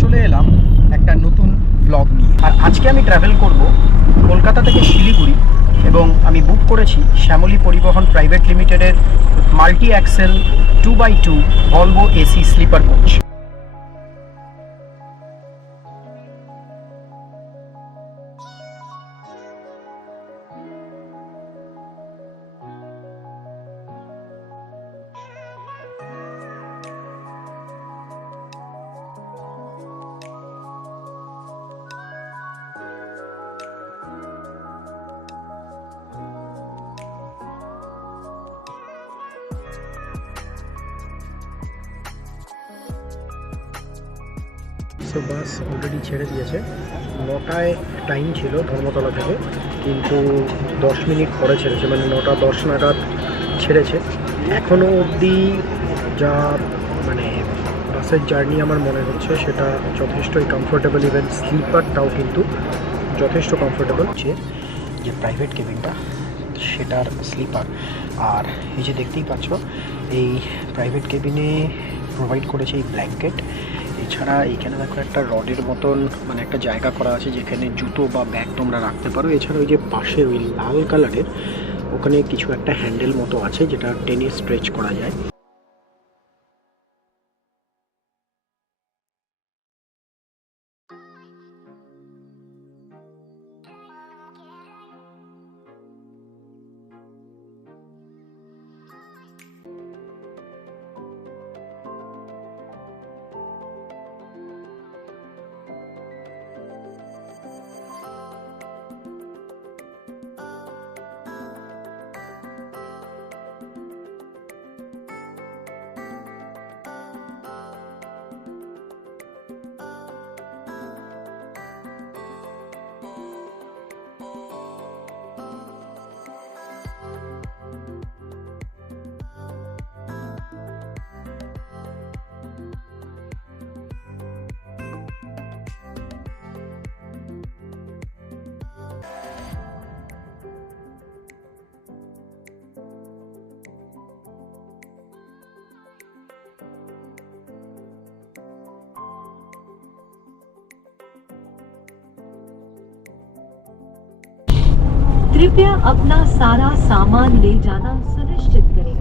চলে এলাম একটা নতুন ব্লগ নিয়ে। আর আজকে আমি ট্রাভেল করব কলকাতা থেকে শিলিগুড়ি, এবং আমি বুক করেছি শ্যামলী পরিবহন প্রাইভেট লিমিটেডের multi axle 2x2 Volvo AC sleeper coach. So bus already ছেড়ে দিয়েছে। 9টায় টাইম ছিল ধর্মতলা থেকে, কিন্তু 10 মিনিট পরে ছেড়েছে, মানে 9টা 10 নাগাদ ছেড়েছে। এখনও অবধি যা মানে বাসের জার্নি আমার মনে হচ্ছে সেটা যথেষ্টই কমফোর্টেবল, ইভেন স্লিপারটাও কিন্তু যথেষ্ট কমফোর্টেবল হচ্ছে। যে প্রাইভেট কেবিনটা সেটার স্লিপার, আর এই যে দেখতেই পাচ্ছ এই প্রাইভেট কেবিনে প্রোভাইড করেছে এই ব্ল্যাঙ্কেট। এছাড়া এইখানে দেখো একটা রডের মতন মানে একটা জায়গা করা আছে যেখানে জুতো বা ব্যাগ তোমরা রাখতে পারো। এছাড়া ওই যে পাশে ওই লাল কালারের ওখানে কিছু একটা হ্যান্ডেল মতো আছে যেটা টেনে স্ট্রেচ করা যায়। कृपया अपना सारा सामान ले जाना सुनिश्चित करें।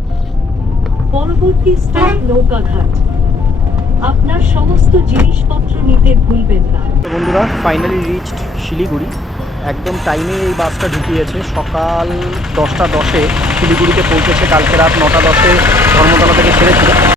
পরবর্তী স্টপ নৌকাঘাট। আপনার সমস্ত জিনিসপত্র নিতে ভুলবেন না। বন্ধুরা, ফাইনালি রিচড শিলিগুড়ি। একদম টাইমে এই বাসটা ঢুকিয়েছে। সকাল 10টা 10-এ শিলিগুড়িতে পৌঁছেছে। কালকে রাত 9টা 10-এ ধর্মতলা থেকে ছেড়েছিল।